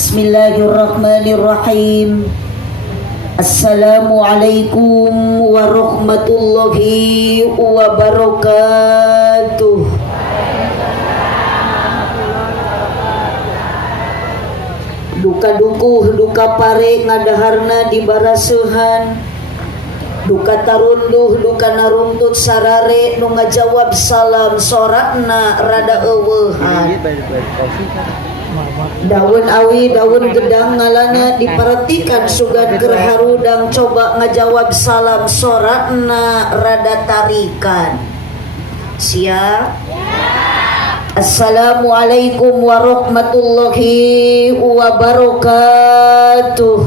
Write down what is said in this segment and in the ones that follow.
Bismillahirrahmanirrahim. Assalamualaikum warahmatullahi wabarakatuh. Duka dukuh duka pare ngadaharna di barasehan, duka tarunduh duka naruntut sarare nu ngajawab salam sorakna rada eueuhan. Daun awi daun gedang ngalana diperhatikan sugan gerharudang coba ngajawab salam sorakna rada tarikan. Siap? Assalamualaikum warahmatullahi wabarakatuh.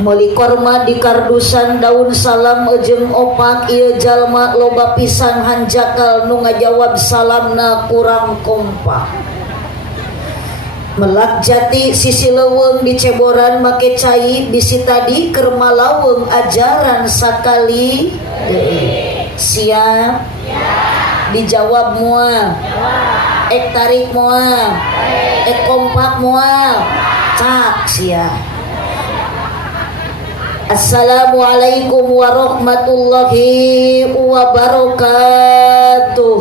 Meuli korma di kardusan daun salam jeung opak ieu jalma loba pisan hanjakal nu ngajawab salamna kurang kompak. Melak jati sisi leuweung di ceboran make cai bisi tadi keur malaweung ajaran sakali deui. Siap? Dijawab moal. Ek tarik moal. Ek kompak moal. Cak siap. Assalamualaikum warahmatullahi wabarakatuh.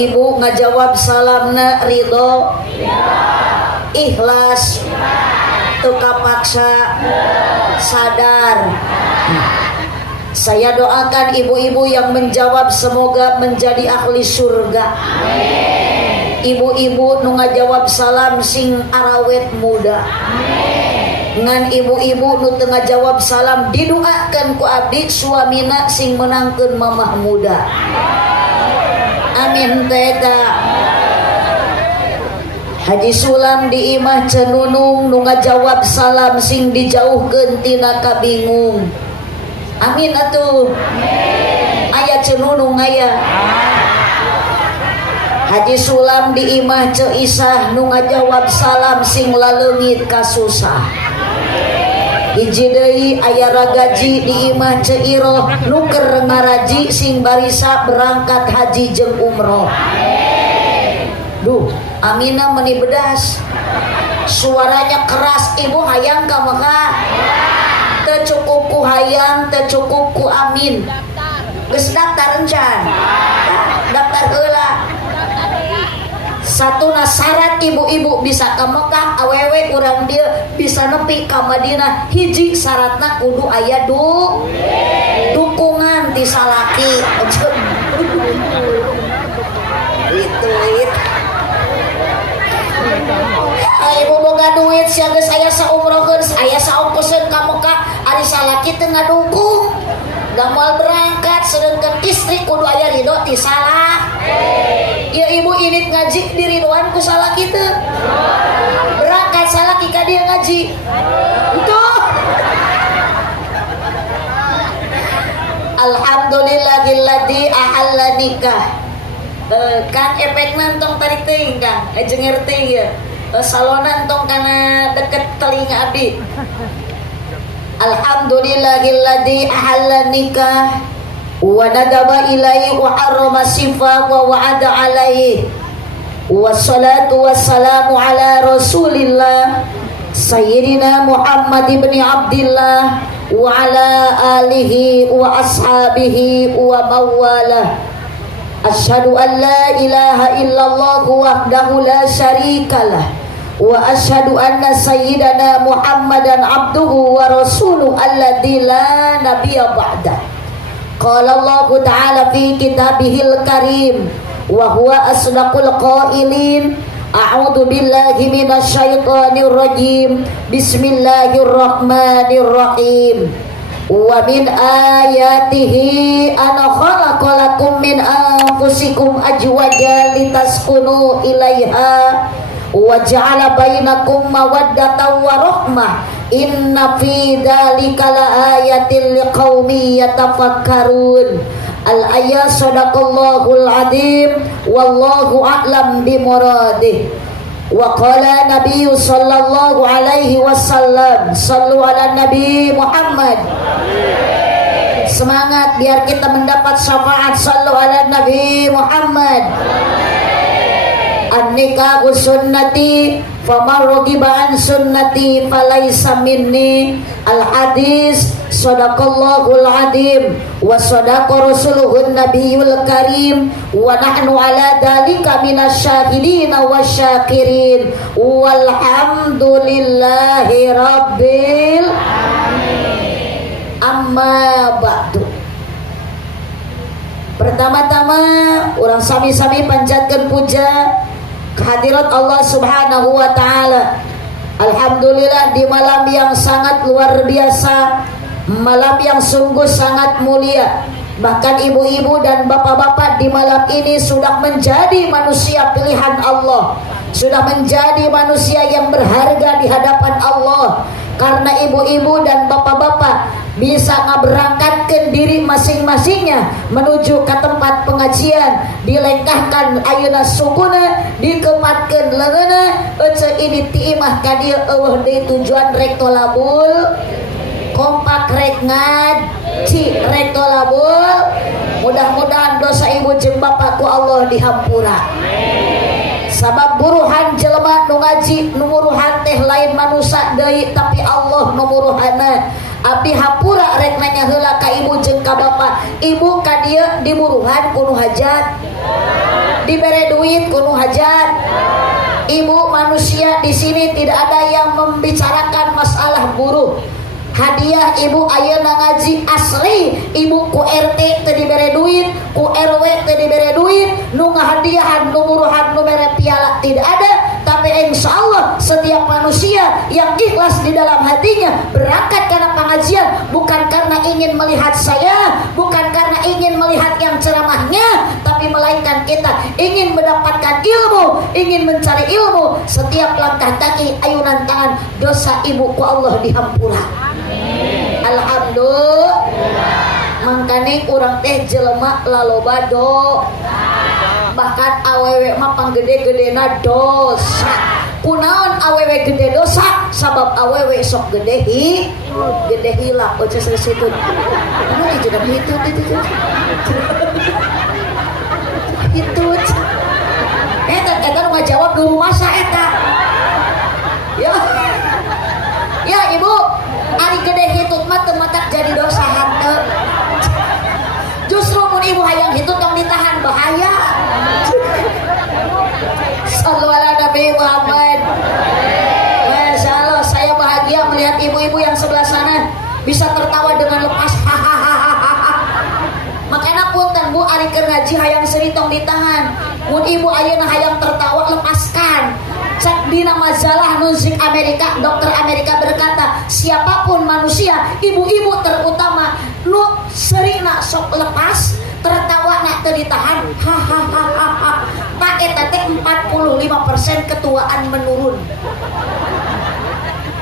Ibu ngajawab salamna ridho, ikhlas, teu kapaksa, sadar. Saya doakan ibu-ibu yang menjawab semoga menjadi ahli surga. Ibu-ibu nu ngajawab salam sing arawet muda. Ngan ibu-ibu nu teu ngajawab salam didoakeun ku abdi suamina sing menangkeun mamah muda. Amin teta. Haji Sulam di imah cenunung nu ngajawab salam sing dijauhkeun tina kabingung. Amin atuh. Aya cenunung aya. Haji Sulam di imah Ceisah nu ngajawab salam sing laleungit kasusah. Hiji deui aya ragaji di imah Ceiroh nu keur ngaraji sing barisa berangkat haji jeung umroh. Duh, Aminah meni bedas. Suaranya keras, ibu hayang ka Mekah. Teu cukup ku hayang, teu cukup ku amin. Geus daftar encan. Daftar heula. Satuna syarat ibu-ibu bisa ke Mekah, awewe urang dia bisa nepi ka Madinah. Hiji syaratna kudu aya dukungan ti salaki. Itu. Ibu boga duit sia geus aya saumroheun, aya saongkoseun ka Mekah, ari salaki teu ngadukung. Da moal berangkat sedengkeun istri kudu aya ridho ti salah. Ya ibu init ngaji diridoan ku salaki teu. Berangkat salaki ka dia ngaji. Betul. Alhamdulillahilladzi ahalla nikah. Kan efekna tong tarik teuing Kang, jenger teh ieu. Salonan tong kana deket telinga abdi. Alhamdulillahilladzi ahalla nikah wa nadaba ilaihi wa harrama sifa wa wa'ada alaihi. Wassalatu wassalamu ala Rasulillah Sayyidina Muhammad ibn Abdillah wa ala alihi wa ashabihi wa mawalah. Asyhadu an la ilaha illallah wahdahu la syarikalah wa asyhadu anna sayyidana Muhammadan abduhu wa rasuluh alladzi la nabiyya ba'da. Qala Allah ta'ala fi kitabihil karim wa huwa asdaqul qailin. A'udzu billahi minasy syaithanir rajim. Bismillahirrahmanirrahim. Wa min ayatihi an khalaqalakum min anfusikum azwajan litaskunu ilaiha wa ja'ala bainakum mawaddatan wa rahmah. Inna fi dzalika laayatil liqaumin yatafakkarun. Al-ayat sadaqallahul adzim wallahu a'lam bimuradih. Wa qala Nabi sallallahu alaihi wasallam sallu ala Nabi Muhammad. Semangat biar kita mendapat syafaat. Sallu ala Nabi Muhammad. An-nikahu sunnati faman raghiba an sunnati falaysa minni. Al-hadis sadaqallahul adim wa sadaqa rasuluhun nabiyul karim wa nahnu ala dalika minasyahidin wasyakirin walhamdulillahi rabbil alamin. Amma ba'du. Pertama-tama orang sami-sami panjatkan puja kehadirat Allah Subhanahu wa taala. Alhamdulillah di malam yang sangat luar biasa, malam yang sungguh sangat mulia. Bahkan ibu-ibu dan bapak-bapak di malam ini sudah menjadi manusia pilihan Allah, sudah menjadi manusia yang berharga di hadapan Allah. Karena ibu-ibu dan bapak-bapak bisa ngaberangkatkan diri masing-masingnya menuju ke tempat pengajian, dilengkahkan ayeuna sukuna, dikepatkeun leungeuna, ece ini tiimah ka dieu eueuh deui tujuan rek tolabul kompak rek ngaji rek tolabul. Mudah-mudahan dosa ibu jeung bapak ku Allah dihampura. Sabab buruhan jelema nu ngaji nu muruhan teh lain manusia deui tapi Allah nu muruhana. Abdi hapura rek nanya heula ka ibu jeung ka bapak, ibu ka dieu diburuhan kudu hajat, dibere duit kudu hajat. Ibu manusia di sini tidak ada yang membicarakan masalah buruh. Hadiah ibu ayeuna ngaji asli, ibu ku RT teu dibere duit, ku RW teu dibere duit, nu ngahadiahan nu muruhan nu mere piala tidak ada. Tapi insyaallah setiap manusia yang ikhlas di dalam hatinya berangkat karena pengajian bukan karena ingin melihat saya, bukan karena ingin melihat yang ceramahnya, tapi melainkan kita ingin mendapatkan ilmu, ingin mencari ilmu. Setiap langkah kaki, ayunan tangan, dosa ibu ku Allah dihampura. Alhamdulillah. Mangkane urang teh jelema laloba do. Bahkan awewe mah panggede-gedena dosa. Kunaon awewe gede dosa? Sabab awewe sok gede hilang. Oce situ. Anu juga itu. Itu. Eta nu ngajawab dulu masa eta. Ya ibu, ari gede hitut mah teu matak jadi dosa hanteu. Justru mun ibu hayang hitut tong ditahan bahaya. Sallu ala Nabi Muhammad. Masya Allah, saya bahagia melihat ibu-ibu yang sebelah sana bisa tertawa dengan lepas. Makanya punten bu, ari keur ngaji hayang seri tong ditahan. Mun ibu ayeuna hayang tertawa lepaskan. Cek dina majalah Newsweek Amerika, dokter Amerika berkata, siapapun manusia, ibu-ibu terutama, nu serina sok lepas, tertawa nak teu ditahan, hahaha. Tak eta teh 45% ketuaan menurun.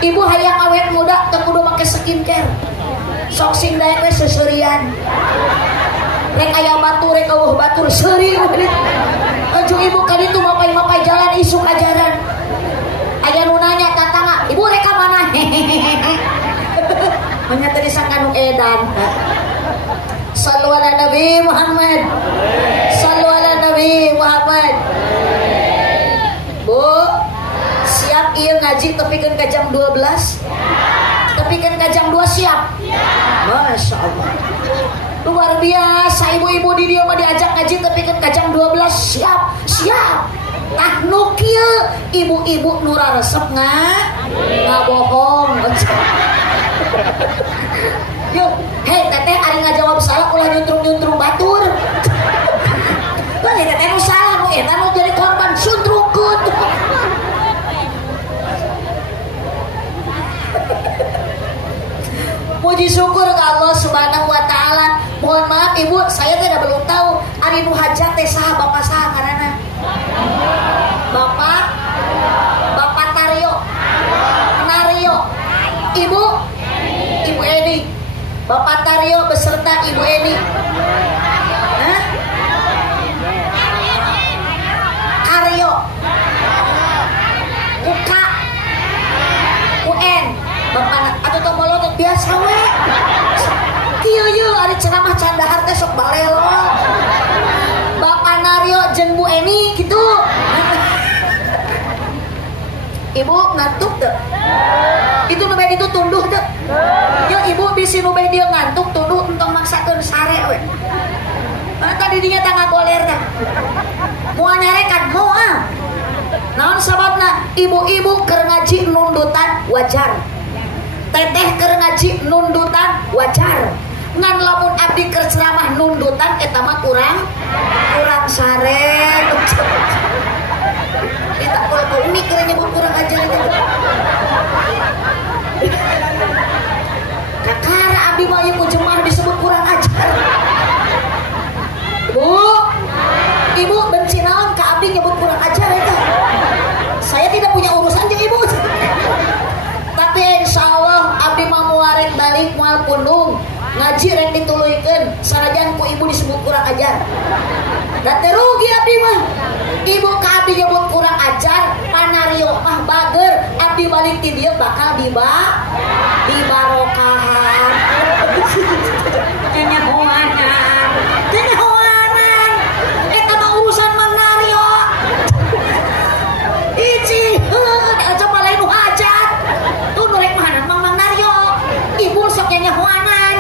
Ibu hayang awet muda teu kudu make skincare. Sok sing daek we seseurian. Rek aya batu rek eueuh batur seuri. Aju ibu ka ditu mapai-mapai jalan isuk ajaran. Aya nu nanya tatangga, "Ibu rek ka mana?" Nya teh disangka nu edan. Sallu ala Nabi Muhammad. Sallu ala Nabi Muhammad. Bu, siap ieu ngaji tepikeun ka jam 12? Tepikeun ka jam 2 siap? Masya Allah. Luar biasa ibu-ibu di dia mah diajak ngaji tepikeun ka jam 12 siap. Tah nu kieu ibu-ibu nu raresep ngabohong. Yuk, hei teteh ari ngajawab salah ulah nyuntrung-nyuntrung batur. Lah teteh nu salah nu eta nu jadi korban suntrungkeun. Puji syukur ke Allah Subhanahu wa taala. Mohon maaf ibu, saya tidak belum tahu ari nu hajat teh saha bapak saha ngaranna? Bapak Taryo. Nario. Ibu Eni. Bapak Taryo beserta Ibu Eni. Aryo. Uka. UN. Bapak atuh tomolotot biasa we. Kieu ari Itu nu bae itu tunduh teh. Ya ibu bisi nu bae dia ngantuk tunduh entong maksakeun sare we. Tadi dinya tangga goler teh. Moal nyarekan moal. Naon sababna? Ibu-ibu keur ngaji nundutan wajar. Teteh keur ngaji nundutan wajar. Ngan lamun abdi keur ceramah nundutan eta mah kurang sare. Kita kalau umi keur nyebut kurang ajar itu. Kakara abdi mah ieu jemaah disebut kurang ajar. Bu, ibu benci naon ka abdi nyebut kurang ajar itu. Saya tidak punya urusan jeung ibu. Tapi insyaallah abdi mah muarek balik moal pundung. Ngaji rek dituluykeun sanajan ku ibu disebut kurang ajar. Da teh rugi abdi mah. Ibu ka abdi nyebut kurang ajar, panario mah bager, abdi balik ti dieu bakal dibarokahan. Kenyahoanan. Eta mah urusan Mang Nario. Iji, aja lain nu hajat. Tuh nu rek mahanan Mang Nario. Ibu sok nyanyahoanan.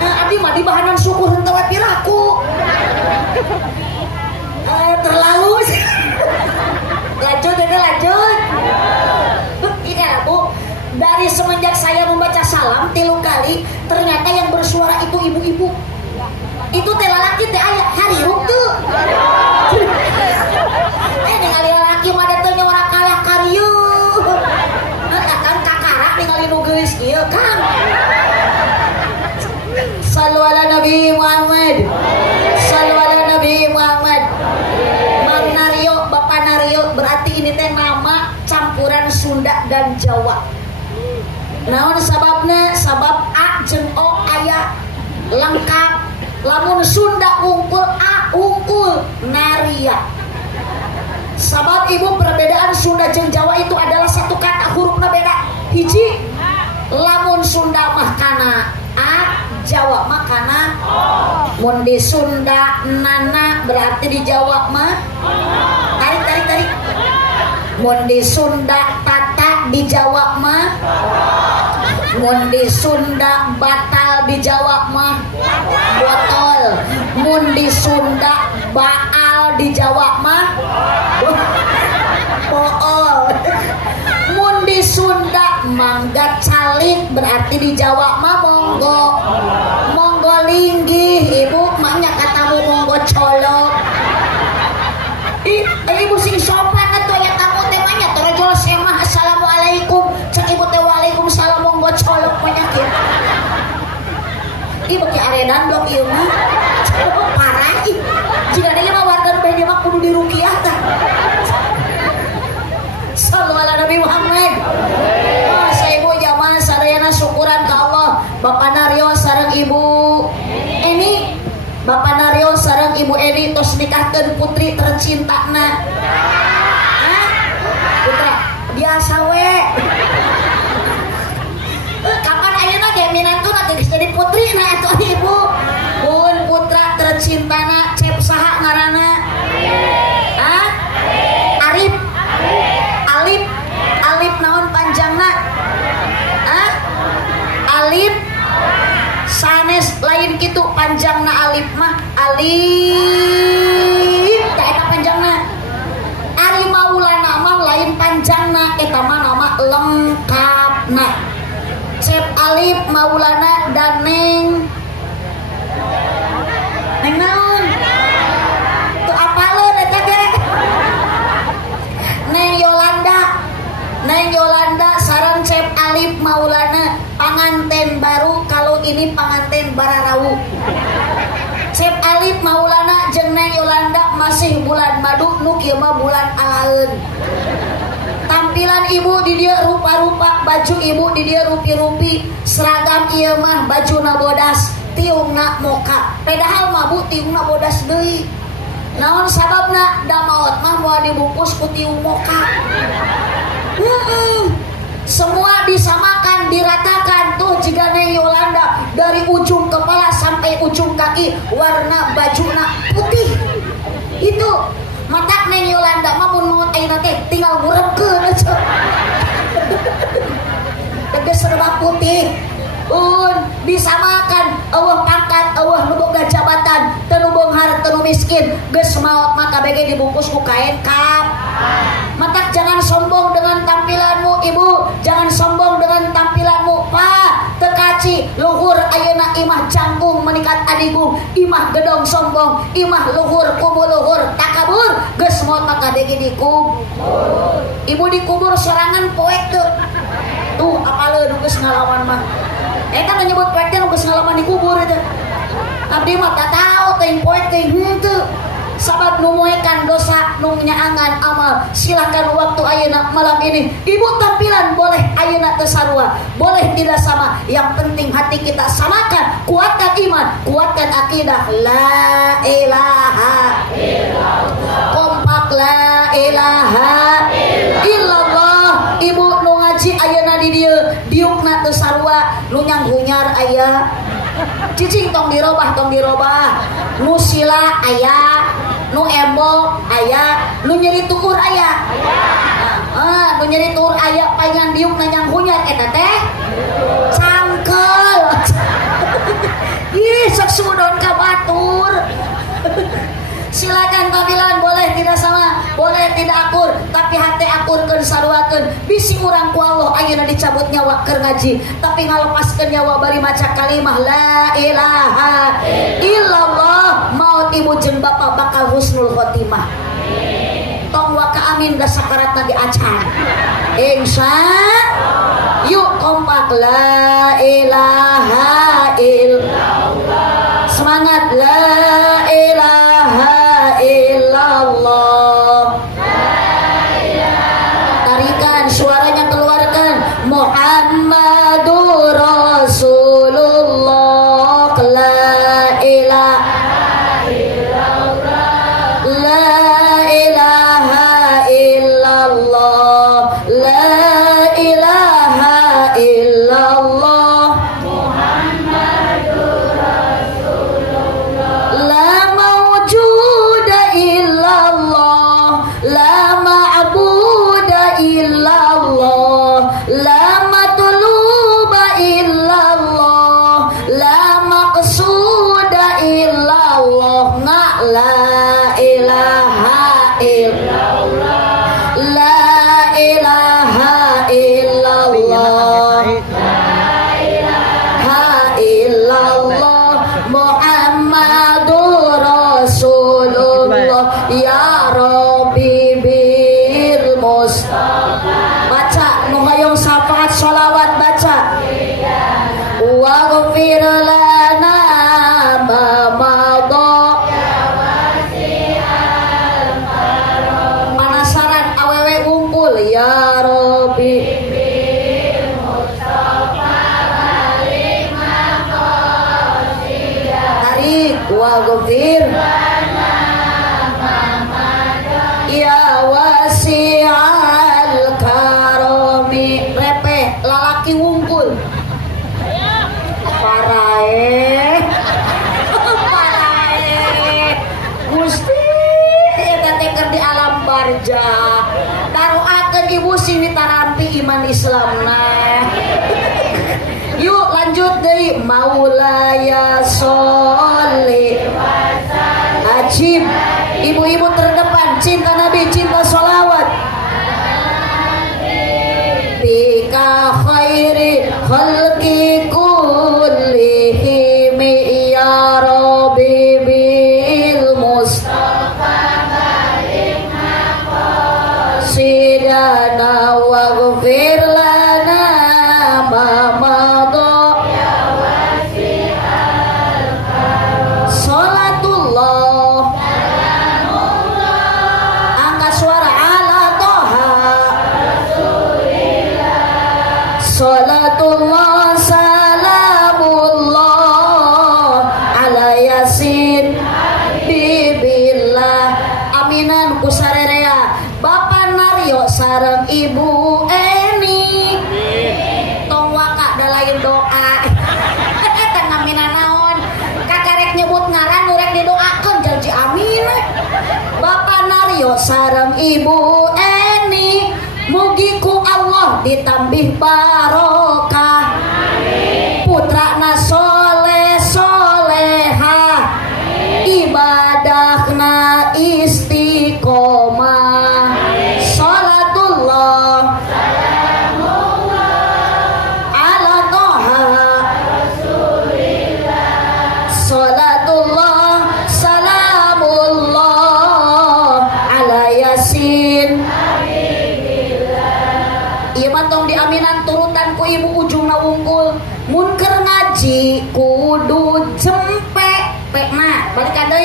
Abdi mah di bahanan suku henteu we piraku. Terlalu lanjut. Ini Bu, dari semenjak saya membaca salam 3 kali, ternyata yang bersuara itu ibu-ibu. Itu teh lalaki teh aya harirup tuh. Ningali lalaki mah teh nyora kalah karieuh. Kan kakara ningali nu geus ieu kan. Sallu ala Nabi Muhammad. Sallu ala Nabi Muhammad. Mang Nario, Bapak Nario berarti ini teh nama campuran Sunda dan Jawa. Naon sababna? Sabab A jeung O aya lengkap. Lamun Sunda unggul A unggul Naria. Sabab ibu perbedaan Sunda jeung Jawa itu adalah satu kata hurufna beda. Hiji, lamun Sunda mah kana A, Jawa mah kana mun di Sunda nana berarti di Jawa mah tarik. Mun di Sunda tata di Jawa mah, mun di Sunda batal di Jawa mah botol. Mun di Sunda baal di Jawa mah bool. Mun di Sunda mangga calik berarti di Jawa mah monggo linggih. Ibu maknya katamu monggo colok. Ibu sing sopan atuh aya tamu teh mah nya torojol semah assalamualaikum cek ibu teh waalaikumsalam monggo colok penyakit. Ibu ki arenan blok ieu mah parah ih. Jika dia mah warga nu bae mah kudu diruqyah tah. Sallu ala Nabi Muhammad. Ibu jamaah sadayana syukuran ka Allah. Bapak Nario sareng Ibu Eni. Bapak Nario sareng Ibu Eni tos nikahkeun putri tercintana. Hah? Putra biasa we. Kapan ayeuna jaminan tuh nanti jadi putri na atuh Ibu. Mun putra tercintana cep saha ngaranna? Hah? Arif. Alif naon panjangna? Hah? Alif sanes lain kitu panjangna alif mah alif tak eta panjangna. Ari Maulana mah lain panjangna eta mah nama lengkapna. Cep Alif Maulana dan Neng naon? Tuh apaleun eta ge? Neng Yolanda sareng Cep Alif Maulana panganten baru kalau ini panganten bararawu. Cep Alif Maulana jeung Neng Yolanda masih bulan madu nu kieu mah bulan alaeun. Tampilan ibu di dia rupa-rupa, baju ibu di dia rupi-rupi, seragam ieu mah bajuna bodas, tiungna moka. Padahal mah bu tiungna bodas deui. Naon sababna? Da maot mah moal dibungkus ku tiung moka. Semua disamakan, diratakan tuh jika Neng Yolanda dari ujung kepala sampai ujung kaki warna bajuna putih. Itu mata Neng Yolanda mah mun maot ayeuna teh tinggal ngurepkeun aja. tegas serba putih. Disamakan eueuh pangkat, eueuh nu boga jabatan, teu nu beunghar, teu nu miskin, geus maot maka bege dibungkus ku kain kap. Matak jangan sombong dengan tampilanmu ibu, jangan sombong dengan tampilanmu pak. Teu kaci luhur ayeuna imah jangkung menikat adigung, imah gedong sombong, imah luhur kubu luhur takabur, geus maot maka bege dikubur. Ibu dikubur sorangan poek teu. Tuh apaleun geus ngalawan mah. Kan menyebut poeknya nunggu ngalaman dikubur itu. Abdi mah tak tahu teh poek teh henteu. Sabab numuekan dosa nu nyaangan amal. Silakan waktu ayeuna malam ini. Ibu tampilan boleh ayeuna teu sarua, boleh tidak sama. Yang penting hati kita samakan. Kuatkan iman, kuatkan akidah. La ilaha illallah. Kompak la ilaha illallah. Ibu nu ngaji ayeuna di dieu diukna teu sarua, nu nyanghunyar aya. Cicing tong dirobah nu sila aya, nu embok aya, nu nyeri tukur aya. Nu nyeri tukur aya paingan diukna nyanghunyar eta teh cangkel. Ih sok sudon ka batur. Silakan tampilan boleh tidak sama, boleh tidak akur, tapi hati akurkeun saruakeun. Bisi urang ku Allah ayeuna dicabut nyawa keur ngaji, tapi ngalepaskeun nyawa bari maca kalimah la ilaha illallah. Maut ibu jeung bapa bakal husnul khotimah. Tong waka amin da sakaratna diacan. Insya yuk kompak la ilaha illallah. Semangat la ilaha illallah. Tarikan suaranya, keluarkan Muhammadur Rasulullah. La ilaha illallah. La ilaha illallah. La ilaha illallah. Muhammadur Rasulullah. La mawjuda illallah. La ma'buda illallah. La matluba illallah. La maqsuda illallah. La ilaha illallah. La ilaha illallah. La ilaha illallah. Muhammadur Rasulullah. Ya Rabbi bil Mustafa. Baca nu hayong syafaat sholawat baca. Waghfir lana ma madha. Panasaran awewe ngumpul ya Rabbi bil Mustafa balik maqasida. Tarik waghfir ya wasi'al karami. Repe lalaki wungkul parae Gusti eta teh keur di alam barzah. Taruakeun ibu sini tarampi iman Islamna. Yuk lanjut deui. Maulaya sholli ajib. Ibu-ibu terdepan, cinta Nabi, cinta sholawat. Bika khairi khalqi kullihim ya Rabbi bil Mustafa balik maqasidana waghfir lana ma madha. Salatullah angkat suara ala toha. Salatullah salamullah ala yasin bibillah. Aminan kusarerea Bapak Naryo sareng Ibu Eni. Tong waka da lain doa. Eta ngaminan naon? Kakarek nyebut ngaran nurek didoakeun janji amin. Bapak Naryo sareng Ibu Eni mugi ku Allah ditambih barokah.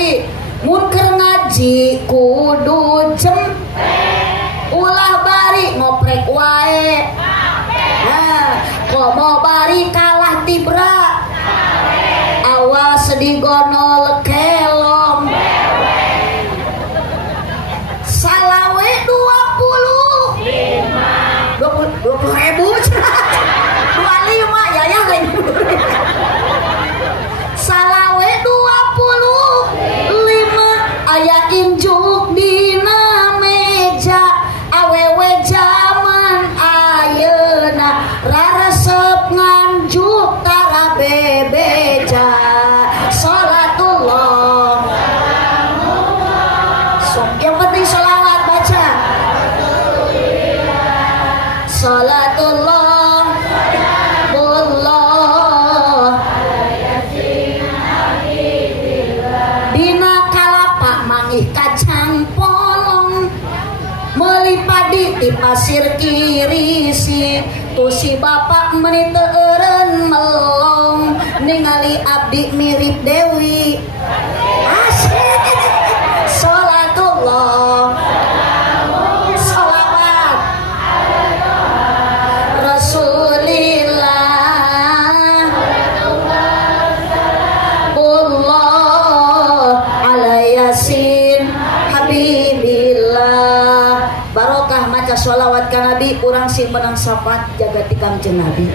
bari mun keur ngaji kudu ulah bari ngoprek wae komo bari kalah tibra awas digonol kelom salawe 20.000 25 ya salawe 25 aya injuk dina meja awewe zaman ayeuna raresep nganjuk tara bebeja salatullah yang penting sholawat baca salatullah bullah dina kalapa mangih kacang polong meuli padi di pasir kirisi tu si bapak meuni teu eureun melong ningali abdi mirip Dewi asik salatullah salawat rasulillah Allah ala yasin habibillah barokah maca sholawat ka nabi urang simpenang syafaat jaga ti Kangjeng Nabi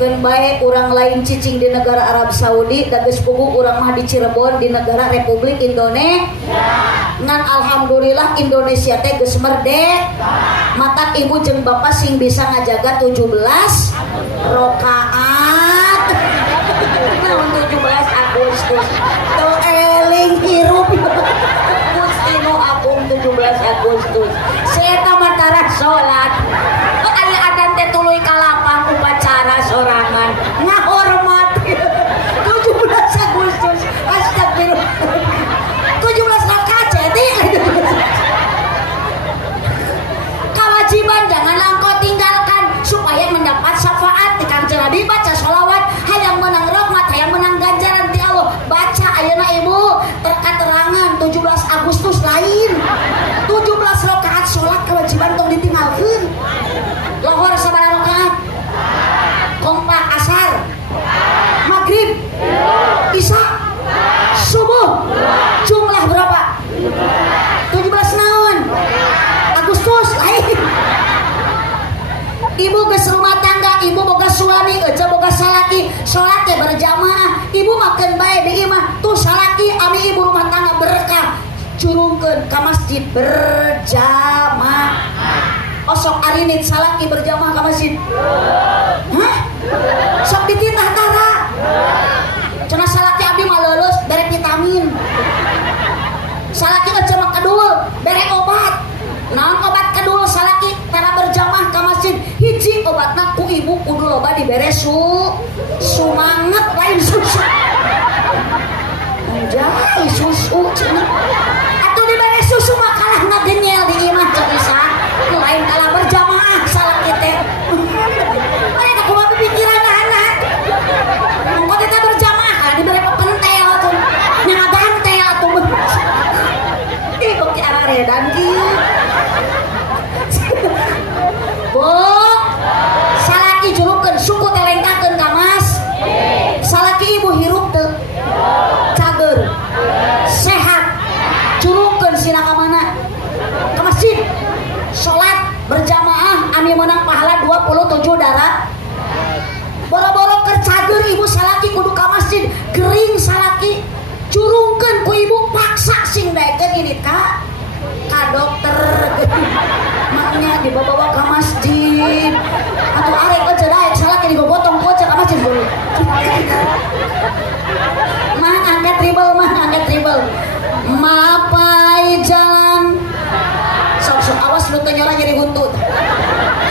keun bae urang lain cicing di negara Arab Saudi da geus puguh urang mah di Cirebon di negara Republik Indonesia ngan alhamdulillah Indonesia teh geus merdeka mata ibu jeung bapak sing bisa ngajaga 17 rakaat naon 17 Agustus teu eling hirup Gustino Agung 17 Agustus saya matara salat aya adan teh tuluy kalapang upacara sorangan ngahormat 17 Agustus astagfirullah 17 rakaat jadi kewajiban jangan langkau tinggalkan supaya mendapat syafaat di Kangjeng Nabi baca sholawat hayang menang rahmat hayang menang ganjaran ti Allah baca ayeuna ibu terkaterangan 17 Agustus lain 17 rakaat sholat kewajiban tong ditinggalkeun lohor sabaraha rakaat kompak asar maghrib isya subuh jumlah berapa 17 naon Agustus lain ibu geus rumah tangga ibu boga suami eueuh boga salaki salat teh berjamaah ibu makan bae di imah tuh salaki ami ibu rumah tangga berkah curungkeun ka masjid berjamaah osok arinit salaki berjamaah ka masjid hah sok dititah tara cenah salaki abdi mah leuleus bere vitamin salaki eueuh mah kadul bere obat naon obat kadul salaki tara berjamaah ka masjid hiji obatna ku ibu kudu loba dibere sumanget lain susu anjay susu cenah atuh dibere susu mah kalah ngagenyel di imah cek bisa lain kalah berjamaah salaki teh ada kumaha pikiran anak monggo kita berjamaah dibere pentel tuh nya bantel atuh ih kok ki araredan kieu Bu, salaki jurupkeun suku teh lengkakeun ka Mas. Salaki ibu hirup teu? Cager. Sehat. Jurupkeun sina ka mana? Ka masjid. Salat berjamaah ami meunang pahala 27 darah. Boro-boro keur cager ibu salaki kudu ka masjid, gering salaki. Curungkeun ku ibu paksa sing daekeun ini ka dokter. Maknya dibawa ke masjid atau arek aja daek salah kayak digotong kocak ke masjid dulu mah angkat tribal mapai jalan sok awas lu tenyora jadi buntut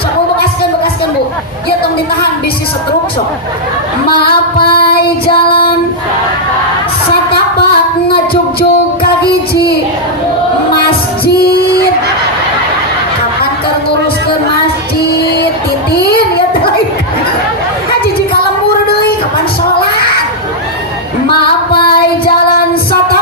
sok bu bekaskan bu ya tong ditahan bisi setruk sok mapai jalan satapak ngajuk-juk kagiji masjid nguruskeun masjid titin ya teh haji jika lembur deui kapan salat mapai jalan sata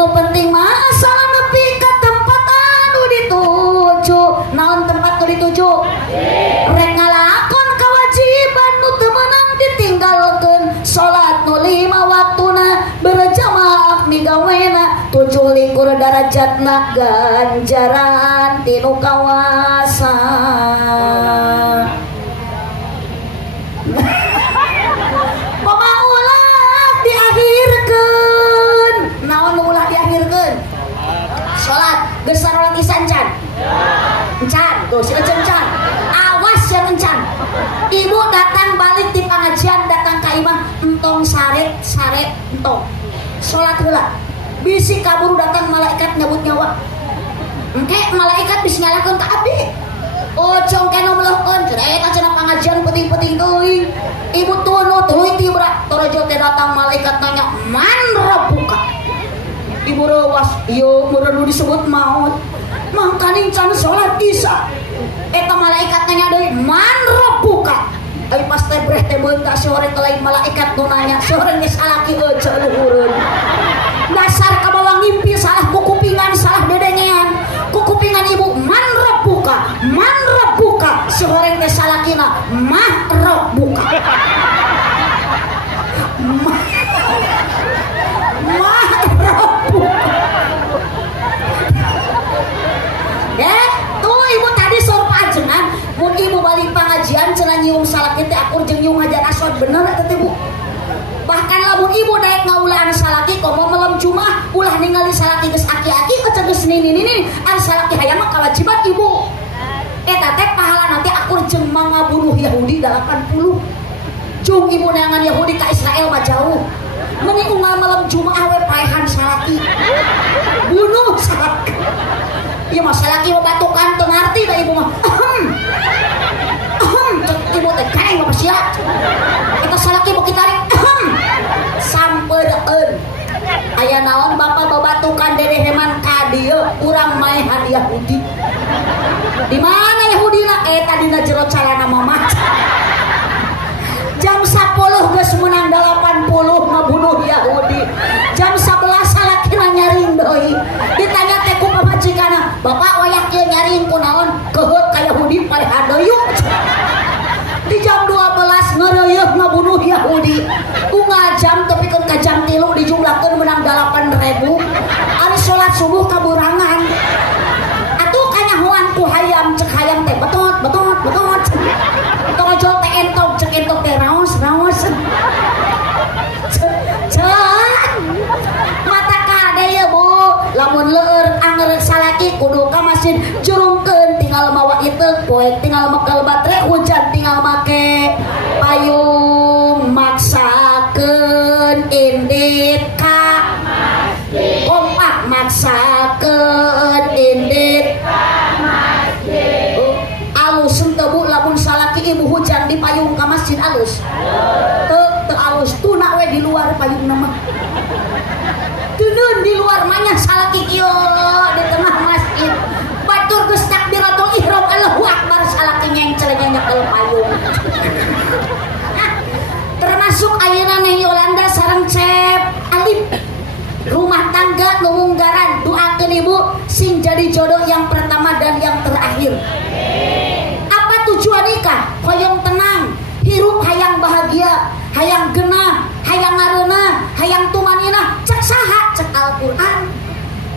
nu penting mah asal nepi ka tempat anu dituju. Naon tempat nu dituju? Rek ngalakon kewajiban nu teu meunang ditinggalkeun. Salat nu 5 waktuna berjamaah migawena 17 derajatna ganjaran tinu kawasa. Pemaulah diakhirkeun. Naon nu ulah diakhirkeun? Salat geus salat isya encan. Encan, tuh si encan. Awas yang encan. Ibu datang balik di pengajian, datang ka imam entong sare entong. Salat heula. Bisi kaburu datang malaikat nyabut nyawa. Engke malaikat bisa ngalakeun ka abdi. Ojong kena melehkeun ceuk cenah pengajian penting-penting teuing. Ibu tuluy tuluy tibra torejo teh datang malaikat nanya, "Man rabbuka?" Ibu rewas, "Ieu meureun disebut maut." Mangkaning can salat isya. Eta malaikat nanya deui, "Man rabbuka?" Ai pas teh breh teh beunta sore teh lain malaikat nu nanya, sore geus salaki euceul luhureun. Dasar ka bawah ngimpi salah kukupingan, salah dedengean. Kukupingan ibu, "Man rabbuka? Man rabbuka?" Si horeng teh salakina, "Mah rabbuka." Mah rabbuka. Tuh ibu tadi suruh pajengan, mun ibu balik pengajian cenah nyium salaki teh akur jeung nyium hajar aswad bener eta teh Bu. Bahkan lamun ibu daek ngaulaan salaki komo malam Jumat ulah ningali salaki geus aki-aki ecet geus nini an salaki hayang mah kewajiban ibu. Eta teh pahala nanti akur jeung mangabunuh Yahudi 80. Jung ibu neangan Yahudi ka Israel mah jauh. Meni unggal malam Jumat we paehan salaki. Bunuh salaki. Ieu mah salaki mah batukan teu ngarti da ibu mah. Ibu teh kaeng mah sia. Eta salaki mau kita sampeureun. Aya naon bapak babatukan dedeheman ka dieu urang maehan Yahudi. Di mana Yahudina? Eta dina jero calana mamat. Jam 10 geus meunang 80 ngabunuh Yahudi. Jam 11 salakina nyaring deui. Ditanya teh ku pamajikanna, "Bapak wayak ieu nyaring kunaon?" "Keheuk ka Yahudi parehan deui." Di jam 12 ngeureuyeuk ngabunuh Yahudi. Unggal jam tapi ke jam 3 dijumlahkeun menang 8.000. Ari salat subuh kaburangan. Atuh kanyahoan ku hayam cek hayam teh betot. Tojol teh entok cek entok teh raos. Cek. Mata kade ya Bu. Lamun leueur anger salaki kudu ka masjid jurungkeun tinggal mawa iteuk poek tinggal mekel baterai hujan tinggal make payung maksakeun indit ka masjid. Kompak maksakeun indit ka masjid. Alus henteu Bu lamun salaki ibu hujan di payung ka masjid alus. Teu alus tuna we di luar payungna mah. Tunun di luar manya salaki kieu di tengah masjid. Batur geus takbiratul ihram Allahu akbar salaki nyengcel-nyengkel payung. Termasuk ayeuna Neng Yolanda sareng Cep Alif. Rumah tangga nu munggaran doakeun ibu sing jadi jodoh yang pertama dan yang terakhir. Apa tujuan nikah? Hoyong tenang, hirup hayang bahagia, hayang genah, hayang ngareunah, hayang tumaninah. Cek saha? Cek Al-Qur'an.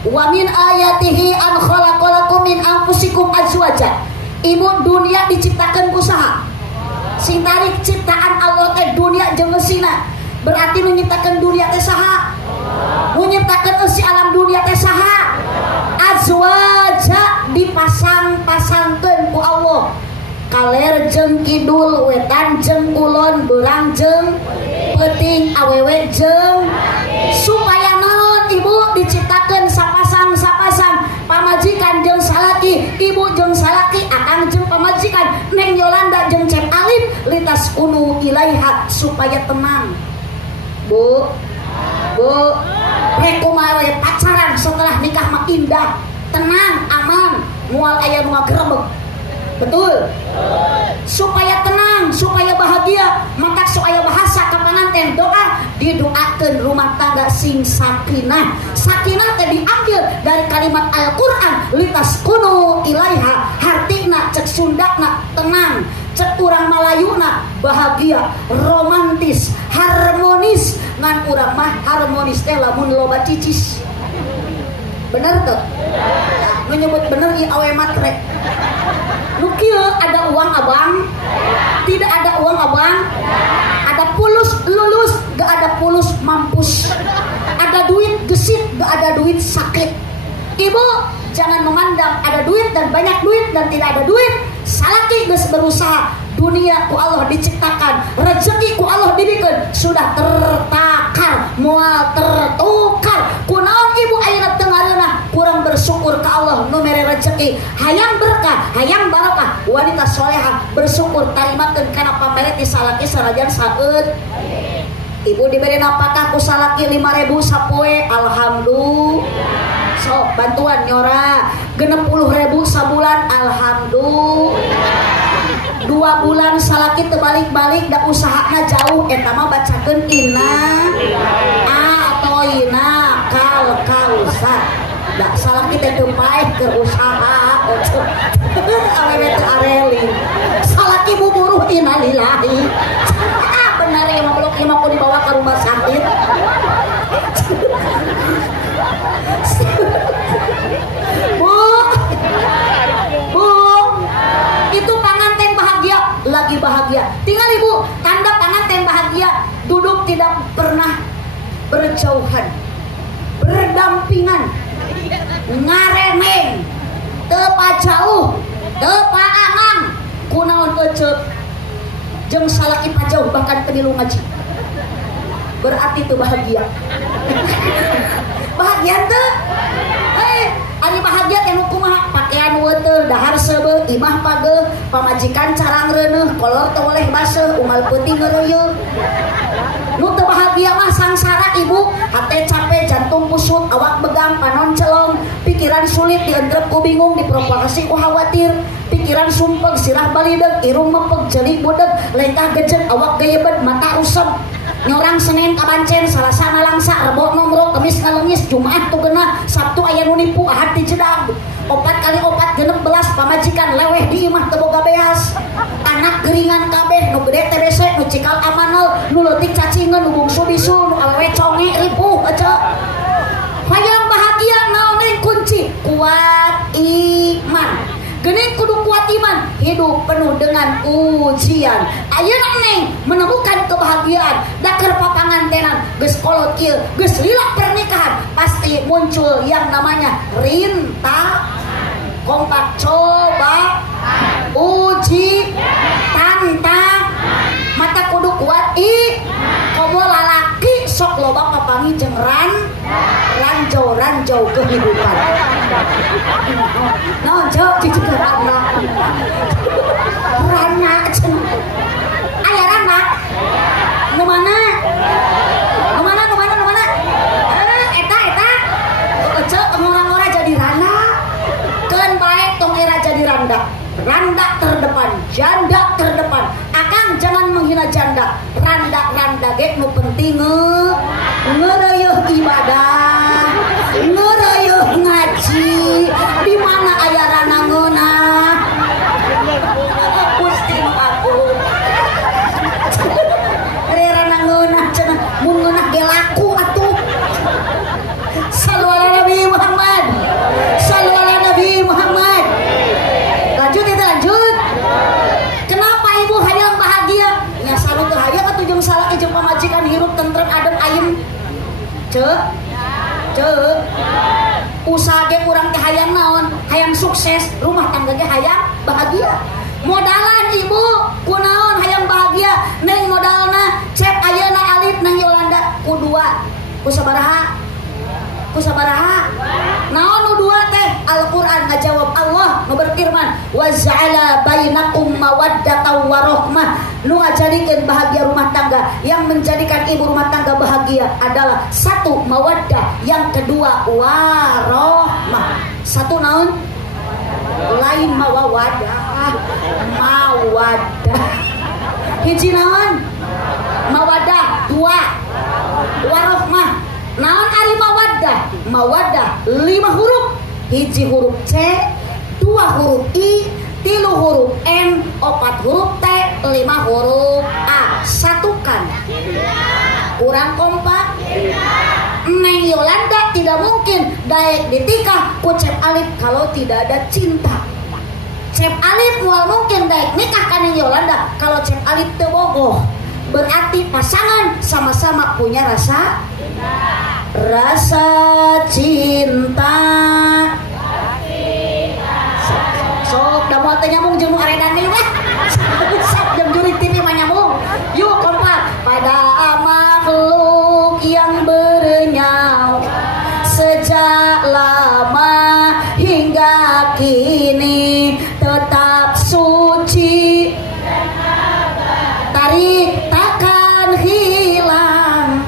Wa min ayatihi an khalaqalakum min anfusikum azwaja. Ibu dunia diciptakeun ku saha? Sing tarik ciptaan Allah teh dunia jeung eusina. Berarti nu nyiptakeun dunia teh saha? Nu nyiptakeun eusi alam dunia teh saha? Azwaja dipasang-pasangkeun ku Allah. Kaler jeung kidul, wetan jeung kulon, beurang jeung peuting, awewe jeung supaya naon ibu diciptakeun sapasang pamajikan jeung salaki, ibu jeung salaki, akang jeung pamajikan, Neng Yolanda jeung Cep Alif litas unu ilaiha supaya tenang. Bu rek kumaha we pacaran setelah nikah mah indah, tenang, aman, moal aya nu ngagrebeg. Betul. Supaya tenang, supaya bahagia, maka supaya bahasa kapanan pengantin doa didoakeun rumah tangga sing sakinah. Sakinah teh diambil dari kalimat Al-Qur'an litaskunu ilaiha, artina cek Sundana tenang, cek urang Malayuna bahagia, romantis, harmonis. Ngan urang mah harmonis teh lamun loba cicis. Bener tuh? Nah, menyebut bener ieu awe matre. Nu kieu ada uang abang? Tidak ada uang abang? Ada pulus lulus, gak ada pulus mampus. Ada duit gesit, gak ada duit sakit. Ibu jangan memandang ada duit dan banyak duit dan tidak ada duit. Salaki geus berusaha. Dunia ku Allah diciptakan, rezeki ku Allah dibikin, sudah tertakar, moal tertukar. Kunaon ibu ayeuna teu ngareunah kurang bersyukur ka Allah nu mere rezeki, hayang berkah, hayang barokah. Wanita solehah bersyukur tarimakeun kana pamere ti salaki sanajan saeut. Ibu diberi napakah ku salaki 5.000 sapoe, alhamdulillah. So bantuan nyora 60.000 sabulan, alhamdulillah. 2 bulan salaki terbalik-balik da usahana jauh eta mah bacakeun inna atoina kal kausa. Da salaki teh teu paeh keur usaha awewe teu areli. Salaki buburuh innalillahi. Benar ya mah belum imah dibawa ke rumah sakit. Bu, itu pengantin bahagia, lagi bahagia. Tinggal ibu, tanda pengantin bahagia, duduk tidak pernah berjauhan, berdampingan, ngaremeng, tepa jauh, tepa angang, kunaon ecep, jeung salaki pajauh bahkan penilu ngaji. Berarti itu bahagia. Bahagia teu? Ari bahagia teh nu kumaha? Pakaian weuteuh, dahar seubeuh, imah pageuh, pamajikan carang reuneuh, kolor teu boleh baseuh, umal peuting ngeureuyeuh. Nu teu bahagia mah sangsara ibu, hate capek, jantung kusut, awak begang, panon celong, pikiran sulit, diendrep ku bingung, diprovokasi ku khawatir, pikiran sumpeng, sirah balideg, irung mempeg, jeli budeg, lengkah gejeg, awak gayebet, mata rusem. Nyorang Senin kabancen, Salasa ngalangsa, Rebo nomro, Kemis ngalengis, Jumaat tu genah, Sabtu aya nu nipu, Ahad ti jedag. 4 kali 4 16 pamajikan leweh di imah teu boga beas. Anak geringan kabeh, nu gede teh bese, nu cikal amanal, nu leutik cacingeun, nu bungsu bisu, nu awewe conge ripuh aja. Hayang bahagia naon kunci? Kuat iman. Geuning kudu kuat iman, hidup penuh dengan ujian. Ayeuna neng menemukan kebahagiaan, da keur papangantenan, geus kolot kieu, geus lila pernikahan, pasti muncul yang namanya rintangan. Kompak coba, uji, tantang, mata kudu kuat komo lalaki sok loba papangi jeung ranjau kehidupan. Naon jauh cucu rana aya rana nu mana eta cek ngora-ngora jadi rana keun bae tong era jadi randa terdepan, janda terdepan. Akang jangan menghina janda, randa ge nu penting ngeureuh ibadah, ngeureuh ngaji. Di mana aya rana ngeunah? Gusti aku. Ari rana ngeunah cenah mun ngeunah ge laku atuh. Sallu ala Nabi Muhammad. Sallu ala Nabi Muhammad. Lanjut itu lanjut. Kenapa ibu hayang bahagia? Nya salu teu hayang atuh jeung salaki jeung pamajikan hirup tentrem adem ayem. Ceu. Usaha ge urang teh hayang naon? Hayang sukses, rumah tangga ge hayang bahagia. Modalan ibu kunaon hayang bahagia? Neng modalna cek ayeuna alif nang Yolanda ku 2. Ku sabaraha? Naon nu 2 teh? Al-Qur'an ngajawab Allah nu berfirman wa ja'ala bainakum mawaddatan wa rahmah. Nu ngajadikeun bahagia rumah tangga, yang menjadikan ibu rumah tangga bahagia adalah 1 mawaddah, yang kedua warahmah. 1 naon? Lain mawaddah. Hiji naon? Mawaddah. dua rohmah. Naon ari mawaddah? Mawaddah 5 huruf. Hiji huruf C, 2 huruf I, 3 huruf N, 4 huruf T, 5 huruf A. Satukan. Kurang kompak? Neng Yolanda tidak mungkin daek ditikah ku Cep Alif kalau tidak ada cinta. Cep Alif mual mungkin daek nikah ka Neng Yolanda kalau Cep Alif teu bogoh. Berarti pasangan sama-sama punya rasa cinta. Sok da moal teh nyambung jeung nu aredan deui weh. Sok jam jurig TV mah nyambung. Yuk kompak. Pada makhluk yang bernyawa sejak lama hingga kini tetap suci. Tarik takkan hilang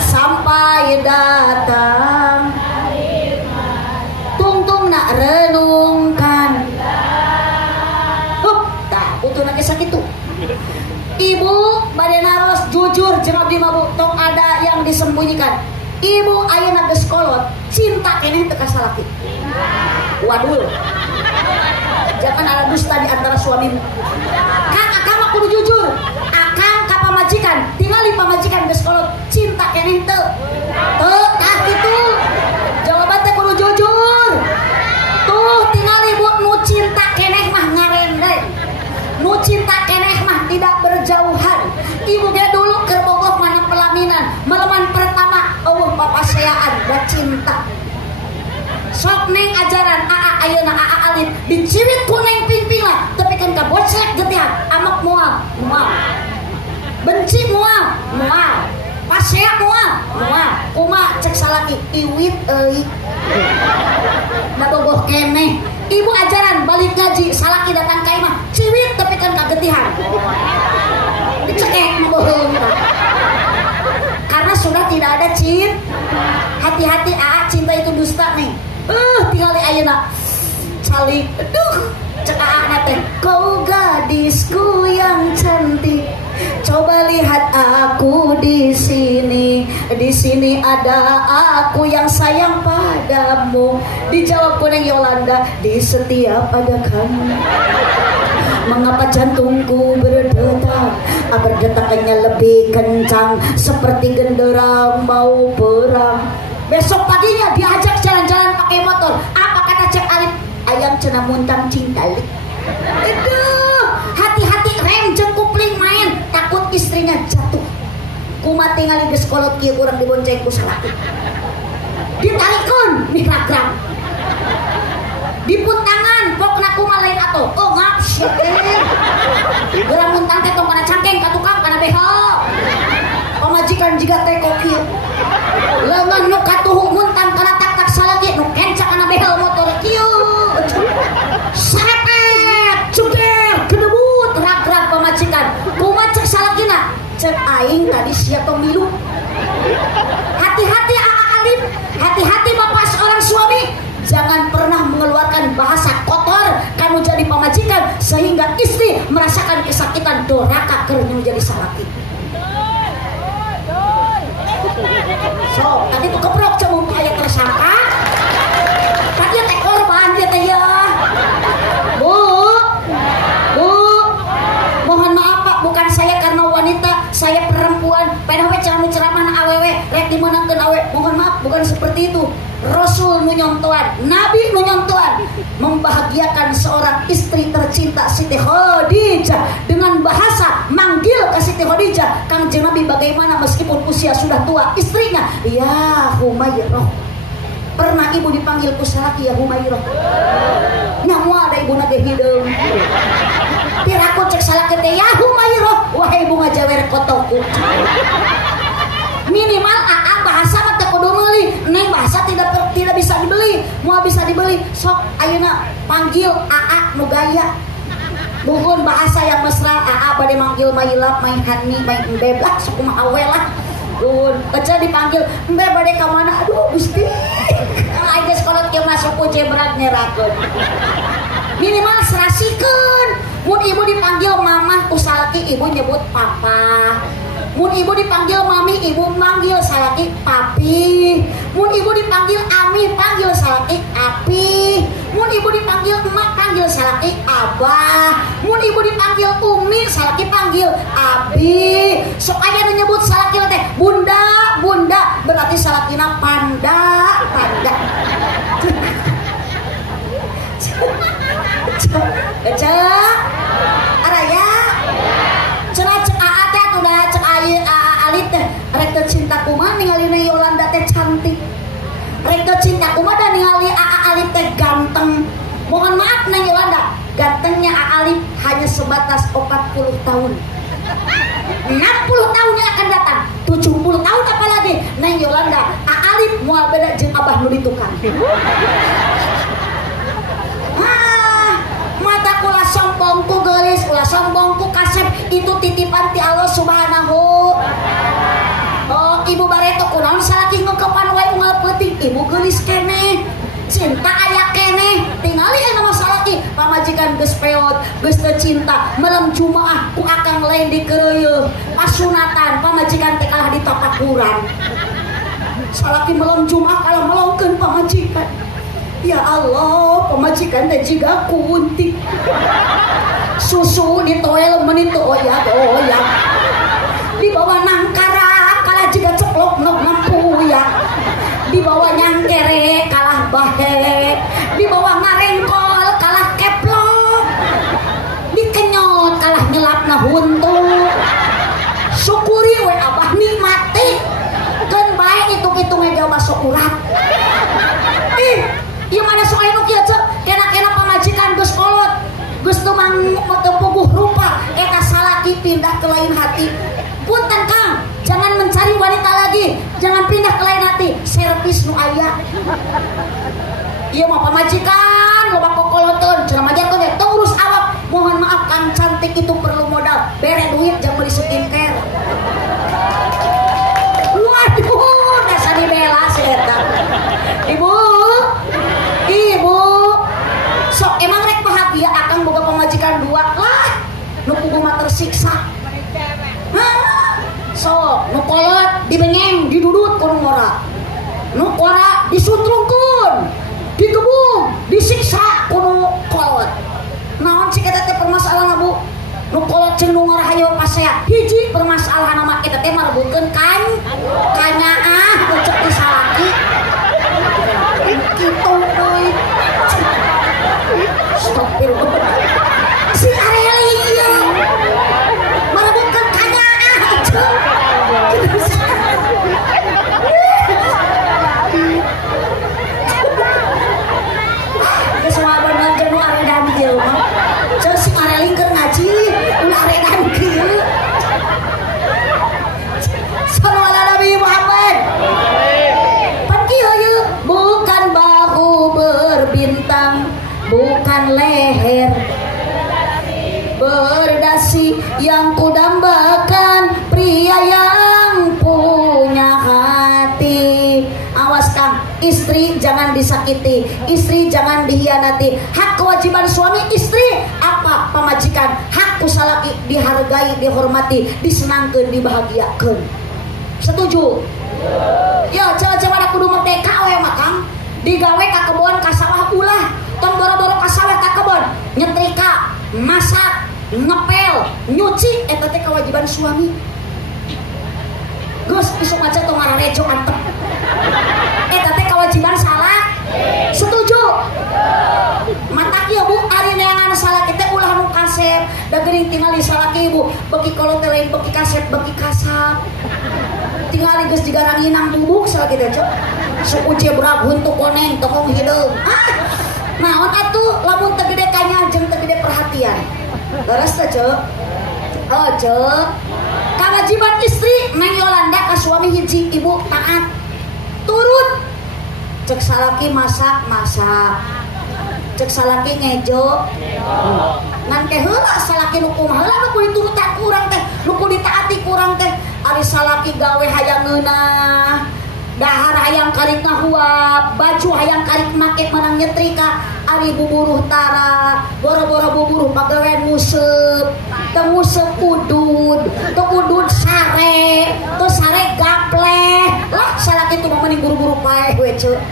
sampai datang. Tungtung nak renungkan. Tak butuh lagi sakit tuh. Ibu bade naros jujur jeung abdi mah tong ada yang disembunyikan. Ibu ayeuna geus kolot, cinta keneh teu ka salaki. Waduh. Jangan ada dusta di antara suamimu. Kang akang mah kudu jujur. Akang ka pamajikan, tingali pamajikan geus kolot, cinta keneh teu? Teu, tah kitu. Jawaban teh kudu jujur. Tuh tingali bu nu cinta keneh mah ngarende. Nu cinta keneh mah tidak berjauhan. Ibu ge dulu keur bogoh mana pelaminan. Meleman pertama eueuh papasayaan da cinta. Sok neng ajaran AA ayeuna AA Alif dicirit ku neng pingping lah tapi kan ka bocek getihan amak moal benci moal pasea moal kumaha cek salaki iwit euy da bogoh keneh. Ibu ajaran balik ngaji salaki datang ka imah ciwit tapi kan ka getihan dicekek bohong karena sudah tidak ada cinta. Hati-hati AA, cinta itu dusta nih. Tinggali ayeuna calik. Aduh, cek AA nate. Kau gadisku yang cantik. Coba lihat aku di sini. Di sini ada aku yang sayang padamu. Dijawab Neng Yolanda, di setiap ada kamu. Mengapa jantungku berdetak? Berdetaknya lebih kencang seperti genderang mau perang. Besok paginya diajak jalan-jalan pakai motor. Apa kata Cep Alif? Ayam cenah muntang cinta. Aduh, hati-hati rem jeung kupling main, takut istrinya jatuh. Kumaha tingali geus kolot kieu urang dibonceng ku salaki. Ditarikeun mikragram. Dipun tangan, pokna kumaha lain atuh. Oh ngaps. Geura muntang teh tong kana cangkeng ka tukang kana beho. Pamajikan jiga teh kokieu. Leungeun nu katuhu muntang kana tak-tak salagi nu kenca kana behel motor kieu. Sarepet, cuger, kedebut, rag-rag pamajikan. Kumaha cek salagina? Cek aing tadi sia tong milu. Hati-hati AA Alif, hati-hati bapak seorang suami. Jangan pernah mengeluarkan bahasa kotor kamu jadi pamajikan sehingga istri merasakan kesakitan doraka keur menjadi salaki. So, tadi tuh keprok cemung kayak tersangka. Tadi teh korban dia teh ya. Bu, mohon maaf Pak, bukan saya karena wanita, saya perempuan. Padahal ceramah na awewe, rek dimenangkeun awe. Mohon maaf, bukan seperti itu. Rasul nu nyontoan, Nabi nu nyontoan membahagiakan seorang istri tercinta Siti Khadijah dengan bahasa manggil ke Siti Khadijah. Kangjeng Nabi bagaimana meskipun usia sudah tua, istrinya ya Humairah. Pernah ibu dipanggil ku salaki ya Humairah? Nyamu ada ibu nage hideung. Tiraku cek salaki teh ya Humairah, wahai bunga jawer kotoku. Minimal AA bahasa mah teu kudu meuli, neng bahasa tidak bisa dibeli. Moal bisa dibeli, sok ayeuna panggil AA nu gaya. Buhun bahasa yang mesra, AA bade manggil mailap, main hani, main bebas, sok kumaha we lah. Buhun aja dipanggil, "Embe bade ka mana?" Aduh, Gusti. Aing geus kolot kieu masuk ku jebrak nyerakeun. Minimal serasikeun. Mun ibu dipanggil mama ku salaki ibu nyebut papa. Mun ibu dipanggil mami ibu manggil salaki papi. Mun ibu dipanggil ami panggil salaki api. Mun ibu dipanggil emak panggil salaki abah. Mun ibu dipanggil umi salaki panggil abi. Sok aya nu nyebut salaki teh bunda, bunda berarti salakina panda, panda. Cek araya cenah cek aate udah cek alit teh rek teu cinta kumaha ningali Yolanda teh cantik, rek teu cinta kumaha da ningali alit teh ganteng. Mohon maaf Neng Yolanda, gantengnya Alit hanya sebatas 40 tahun. 60 tahun yang akan datang, 70 tahun apalagi Neng Yolanda Alit moal beda jeung abah nu ditukang. Mata kula sombongku geulis, kula sombongku kasep, itu titipan ti Allah Subhanahu. Oh, ibu bareto kunaon salaki ngeukepan wae unggal peuting, ibu geulis keneh. Cinta aya keneh, tingali aya salaki pamajikan geus peot, geus teu cinta, malam Jumaah ku akang lain dikeureueuh, pas sunatan pamajikan teh kalah ditapakuran. Salaki malam Jumaah kalah melongkeun pamajikan. Ya Allah, pemajikan teh jiga kunti. Susu ditoel menit teu oyak. Di bawah nangkara kalah jiga ceplok nok nampuyak. Di bawah nyangkere kalah bahe. Di bawah ngarengkol kalah keplok. Dikenyot kalah nyelapna huntu. Syukuri we abah nikmati. Keun bae hitung-hitung aja baso urat. Ieu mana soal nu kieu cek kena-kena pamajikan geus kolot geus teu puguh rupa eta salaki pindah ke lain hati. Punten Kang, jangan mencari wanita lagi, jangan pindah ke lain hati, servis nu aya. Ieu mah pamajikan loba kokoloteun cenah majikan teh teu urus awak. Mohon maaf Kang, cantik itu perlu modal, bere duit jangan beli skincare. Waduh, dasar dibela si eta. Ibu, sok emang rek bahagia akan boga pemajikan dua lah, nu puguh mah tersiksa. Sok nu kolot dibengeng didudut ku nu ngora, nu ngora disutrungkeun, digebung, disiksa ku nu kolot. Naon sih eta teh permasalahan Bu? Nu kolot jeung nu ngora hayo pasea hiji permasalahan mah eta teh marebutkeun kanyaah cek di salaki. Gitu boy. Astagfirullah. Si Areli ieu merebutkan kanyaan aja. Geus wabanan jeung nu aredan ieu mah. Ceuk si Areli keur ngaji, ulah aredan kieu. Sallallahu alaihi Nabi Muhammad. Bukan bahu berbintang, bukan leher berdasi yang kudambakan pria yang punya hati. Awas Kang, istri jangan disakiti, istri jangan dihianati. Hak kewajiban suami istri apa? Pamajikan, hak kusalaki dihargai, dihormati, disenangkeun, dibahagiakeun. Setuju? Ya, cewek-cewek kudu merdeka we mah Kang. Digawe ka kebon ka sawah ulah, tong boro-boro ka sawah ka kebon, nyetrika, masak, ngepel, nyuci eta teh kewajiban suami. Geus isuk aja tong ngararejo antep. Eta teh kewajiban salah. Setuju? Matak ieu Bu, ari neangan salah kita ulah nu kasep, da geuning tingali salaki Ibu, beki kolot teh lain beki kasep, beki kasap. Tinggal geus digaranginang bubuk salaki teh cok. Suku jebrag huntu koneng tokong hideung. Naon atuh lamun teu gede kanya jeung teu gede perhatian. Leres teh cok. Oh cok. Kewajiban istri Neng Yolanda ka suami hiji, ibu taat. Turut. Cek salaki masak. Cek salaki ngejo. Ngan teh heula salaki nu kumaha heula nu kudu diturutan kurang teh, nu kudu ditaati kurang teh. Ari salaki gawe hayang ngeunah, dahar hayang karik ngahuap, baju hayang karik make menang nyetrika, ari buburuh tara, boro-boro buburuh pagawean nguseup, teu nguseup udud, teu udud sare, teu sare gapleh. Lah salaki teu mah mending buru-buru paeh we ceuk.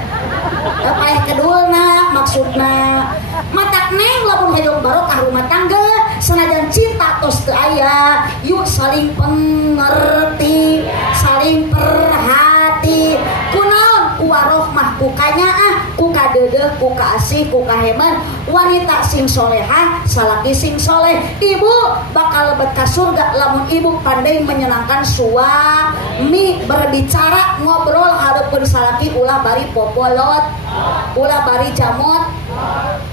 Paeh kedulna maksudna matak neng lamun hayong barokah rumah tangga senajan cinta tos teu aya, yuk saling pengerti, saling perhati. Kunaon ku warohmah ku kanyaah, ku kadeudeuh, ku kaasih, ku kaheman, wanita sing solehah, salaki sing soleh. Ibu bakal lebet ka surga lamun ibu pandai menyenangkan suami, berbicara ngobrol hareupeun salaki ulah bari popolot, ulah bari jamot,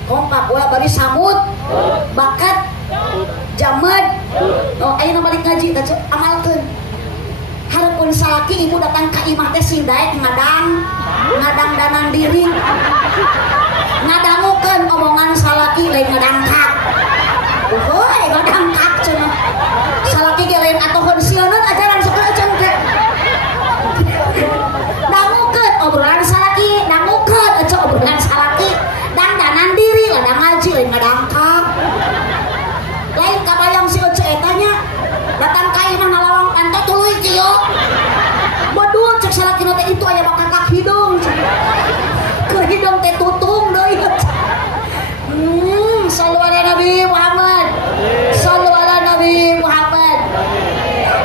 kompak ulah bari samut, bakat jamed. Oh ayeuna balik ngaji teh amalkeun. Hareupeun salaki ibu datang ka imah teh sing daek ngadang danang diri. Ngadangukeun omongan salaki lain ngadangkak. Euy ngadangkak cenah. Salaki ge lain atoheun sieunun ajaran sakeuceun ke. Dangukeun obrolan salaki, dangukeun ece obrolan salaki. Dandanan diri ladang ngaji lain ngadangkak. Lain kabayang si ece eta nya datang ka imah nalawang panto tuluy kieu. Bodoh cek salakina teh itu aya bakakak hidung. Keur hidung teh tutung deui. Sallu ala Nabi Muhammad. Sallu ala Nabi Muhammad.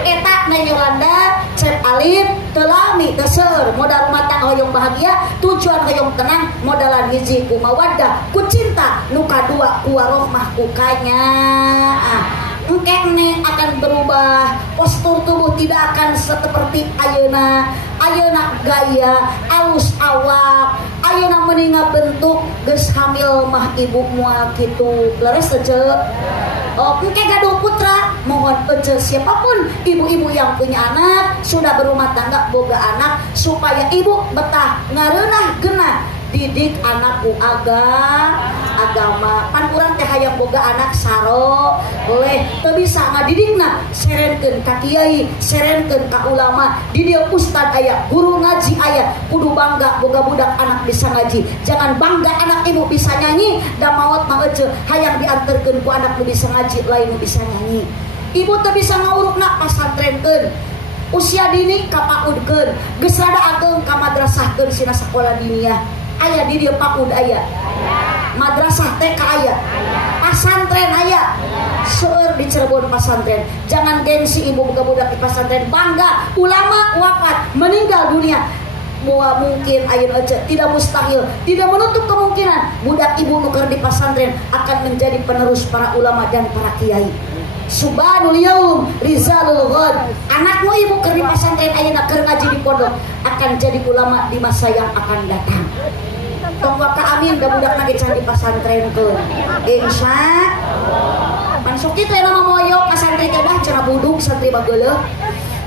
Eta na Yolanda cek alif telami deseur modal rumah tangga hoyong bahagia, tujuan hoyong tenang, modalan hiji ku mawaddah, ku cinta, nu kadua ku warohmah ku kanyaah. Engkene akan berubah, postur tubuh tidak akan seperti ayeuna. Ayeuna gaya, alus awak, ayeuna meninga bentuk geus hamil mah ibu moal kitu. Leres teu ceuk? Oh, engke gaduh putra, mohon ece siapapun ibu-ibu yang punya anak, sudah berumah tangga boga anak, supaya ibu betah ngareunah genah didik anak ku agama. Pan urang teh hayang boga anak saro, boleh teu bisa ngadidikna serenkeun ka kiai, serenkeun ka ulama. Di dieu ustad aya, guru ngaji aya, kudu bangga boga budak anak bisa ngaji. Jangan bangga anak ibu bisa nyanyi, da maot mah ece hayang dianterkeun ku anak nu bisa ngaji lain nu bisa nyanyi. Ibu teu bisa ngurukna pasantrenkeun. Usia dini kapaudkeun, geus rada ageng ka madrasahkeun sina sakola diniyah. Aya di dieu paud aya. Madrasah TK aya. Pasantren aya. Seueur di Cirebon pasantren. Jangan gengsi ibu boga budak di pasantren, bangga. Ulama wafat, meninggal dunia. Moal mungkin ayeuna ece tidak mustahil, tidak menutup kemungkinan budak ibu nu keur di pasantren akan menjadi penerus para ulama dan para kiai. Subhanul yaum rizalul ghad. Anakmu ibu keur di pasantren ayeuna keur ngaji di pondok akan jadi ulama di masa yang akan datang. Tong waka amin da budak nage can di pasantren keun. Insya pan sok kitu aya mah moyok pasantren teh dah cenah buduk santri bageuleuh.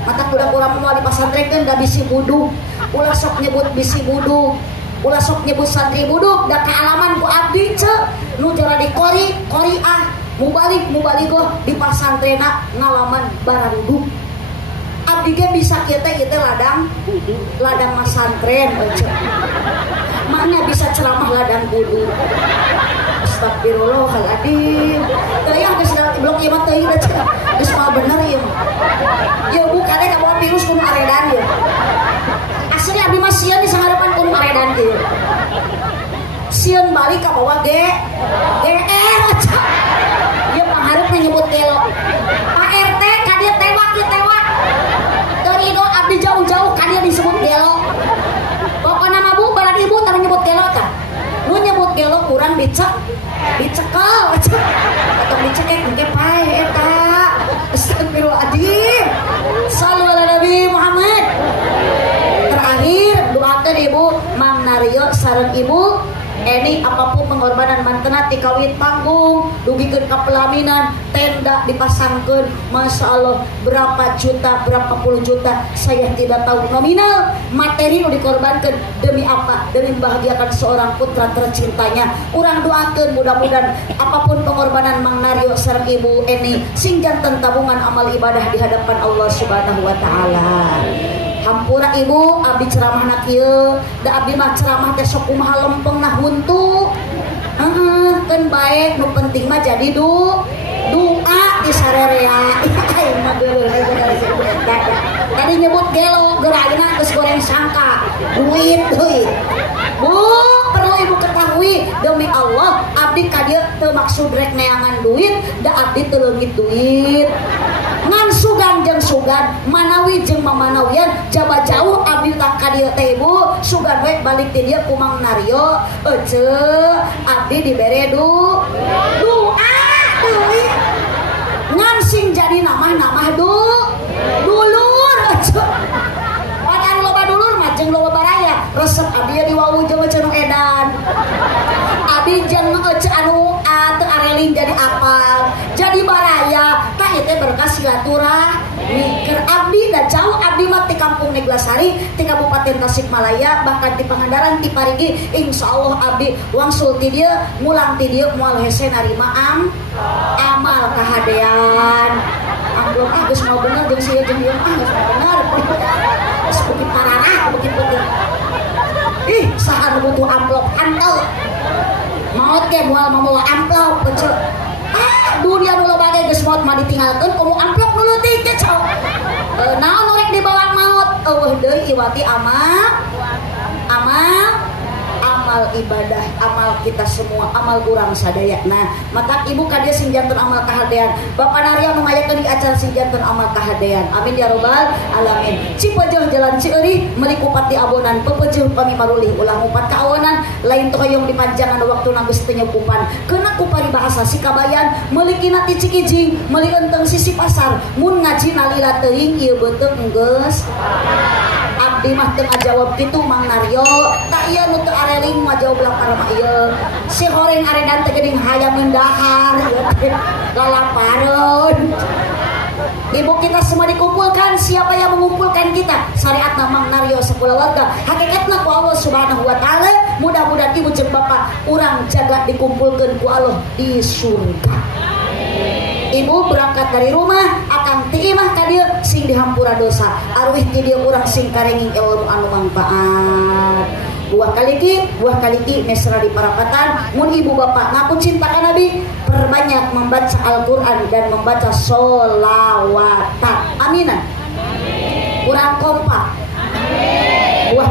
Mata budak urang moal di pasantren keun da bisi buduk. Ulah sok nyebut bisi buduk. Ulah sok nyebut santri buduk da kaalaman ku abdi ceuk nu jara di qori'ah mubalighah di pasantrena ngalaman bararuduk. Abdi ge bisa kieu teh ladang masantren ece. Maknya bisa ceramah ladang buduk. Astagfirullahaladzim. Teu yang geus blok ieu mah teuing da geus mah bener ieu. Ieu bukane ka bawa virus kudu aredan ieu. Asli abdi mah sieun di sangarepan kudu aredan ieu. Sieun balik ka bawa GR aja. Ieu pangharep nyebut gelo. Pak RT ka dieu tewak ieu tewak. Teu ridho abdi jauh-jauh ka dieu disebut gelo. Pokona mah bu barat ibu tara nyebut gelo tah. Nu nyebut gelo kurang dicekel aja. Atau dicekek engke pae eta. Astagfirullahaladzim. Sallu ala Nabi Muhammad. Terakhir doakeun ibu Mang Nario sareng ibu Eni apapun pengorbanan mantena ti kawit panggung dugikeun ka pelaminan tenda dipasangkeun. Masya Allah berapa juta berapa puluh juta saya tidak tahu nominal materi nu dikorbankeun demi apa? Demi membahagiakan seorang putra tercintanya. Urang doakeun mudah-mudahan apapun pengorbanan Mang Nario sareng Ibu Eni sing janten tabungan amal ibadah di hadapan Allah Subhanahu wa taala. hampura ibu abdi ceramah na kieu da abdi mah ceramah teh sok kumaha lempeng nah huntu kan baik nu penting mah jadi doa di sararea tadi nyebut gelo gerayna geus goreng sangka duit bu perlu ibu ketahui demi Allah abdi ka dieu teu maksud rek neangan duit da abdi teu leungit duit ngan sugan jeung sugan manawi jeung mamanawian jaba jauh abdi tak ka dieu teh ibu sugan we balik ti dieu ku Mang Naryo ece abdi dibere doa deui ngan sing jadi nama dulur ece padan loba dulur mah jeung loba baraya resep abdi diwawu jeung ece nu edan abdi jeung ece anu teu areling jadi apal jadi baraya tah ieu teh berkah silaturahmi keur abdi da jauh abdi mah ti kampung Neglasari ti Kabupaten Tasikmalaya bahkan ti Pangandaran ti Parigi insyaallah abdi wangsul ti dieu mulang ti dieu moal hese narima amal kahadean amplop geus mau bener jeung sieu jeung ieu geus mau bener geus beuki pararah beuki penting ih saha nu butuh amplop anteu maot ge moal mamawa amplop pece dunia nu loba ge geus maot mah ditinggalkeun kumu amplop nu leutik ge cok naon nu rek dibawa maot eueuh deui iwati amal ibadah amal kita semua amal urang sadaya nah maka ibu ka dieu sing janten amal kahadean Bapak Naryo nu ngayakeun di acara sing janten amal kahadean amin ya rabbal alamin cipeujeung jalan cieuri meuli kupati abonan pepeujeung pami marulih ulah ngupat kaonan lain teu hoyong dipanjangan waktuna geus teu nyukupan keuna ku paribahasa sikabayan meuli kina ti Cikijing meuli enteng sisi pasar mun ngaji nalila teuing ieu beuteung geus abdi mah teu ngajawab kitu Mang Naryo tak ieu nu teu areling ngajawab ulah para mah ieu si horeng aredan teh geuning hayang mendahar lalapareun ibu kita semua dikumpulkan siapa yang mengumpulkan kita syariatna Mang Naryo sakulawarga hakikatna ku Allah Subhanahu wa taala mudah-mudahan ibu jeung bapak urang jaga dikumpulkeun ku Allah di surga. Ibu berangkat dari rumah akan tiimah ka dieu sing dihampura dosa arwih ti dieu urang sing karenging ilmu anu mangpaat buah kaliki mesra di parapatan mun ibu bapak ngaku cinta ka Nabi perbanyak membaca Al-Qur'an dan membaca sholawatan aminan kurang kompak buah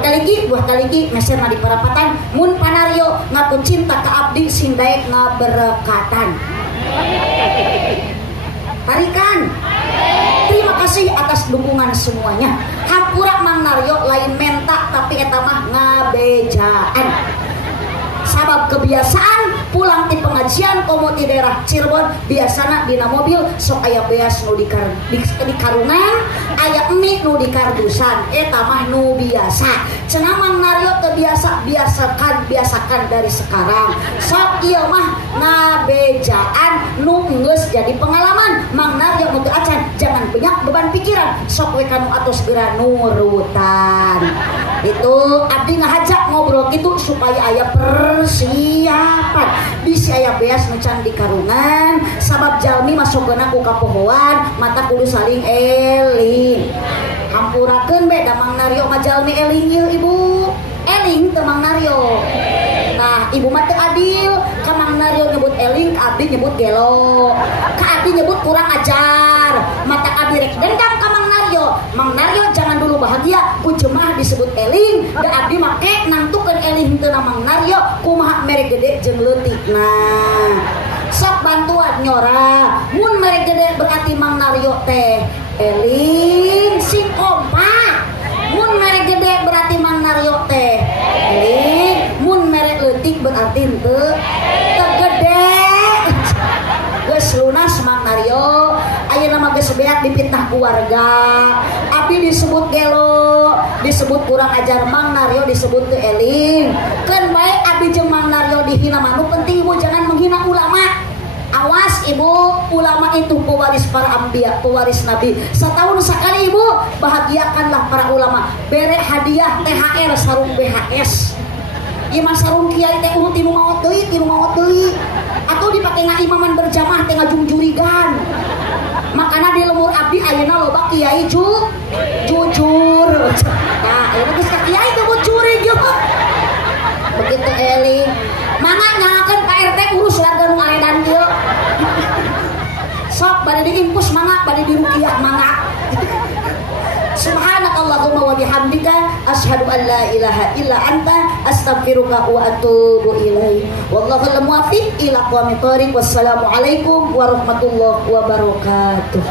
kaliki mesra di parapatan mun Panaryo ngaku cinta ka abdi sing daek ngaberkatan tarikan terima kasih atas dukungan semuanya hampura Mang Naryo lain mentak tapi eta mah ngabejaan sabab kebiasaan pulang di pengajian komo di daerah Cirebon biasana dina mobil sok aya beas nu di karungan aya emi nu di kardusan eta mah nu biasa cenah Mang Naryo teu biasakan dari sekarang sok ieu mah ngabejaan nu geus jadi pengalaman Mang Naryo mun teu acan jangan banyak beban pikiran sok we kanu atos geura nurutan itu abdi ngahajak ngobrol gitu supaya aya persiapan bisi aya beas nu can di karungan sabab jalmi masukkeuna ku kapohoan mata kudu saling eling hampurakeun beda Mang Naryo mah jalmi eling ieu ibu eling teu Mang Naryo nah ibu mah teu adil ka Mang Naryo nyebut eling ka abdi nyebut gelo ka abdi nyebut kurang ajar mata abdi rek dendam ka Mang Naryo jangan dulu bahagia ku jemaah disebut eling da abdi make nantukeun eling teu Mang Naryo kumaha mere gede jeung leutik nah sok bantuan nyora mun mere gede berarti Mang Naryo teh eling sing kompak mun mere gede berarti Mang Naryo teh eling mun mere leutik berarti teu gede geus lunas Mang Naryo ayeuna mah geus beak dipitnah ku warga abdi disebut gelo disebut kurang ajar Mang Naryo disebut teu eling keun bae abdi jeung Mang Naryo dihina mah nu penting ibu jangan menghina ulama awas ibu ulama itu pewaris para anbiya pewaris nabi setahun sekali ibu bahagiakanlah para ulama bere hadiah THR sarung BHS ieu mah sarung kiai teh tinu maot deui atuh dipake ngaimaman berjamaah teh ngajungjurigan makana di lemur abdi ayeuna loba kiai jujur bade diimpus mangga, bade diruqyah mangga. Subhanakallahumma wa bihamdika asyhadu an la ilaha illa anta astaghfiruka wa atubu ilaik. Wallahu al muwaffiq ila aqwamit thoriq. Wassalamu alaikum warahmatullahi wabarakatuh.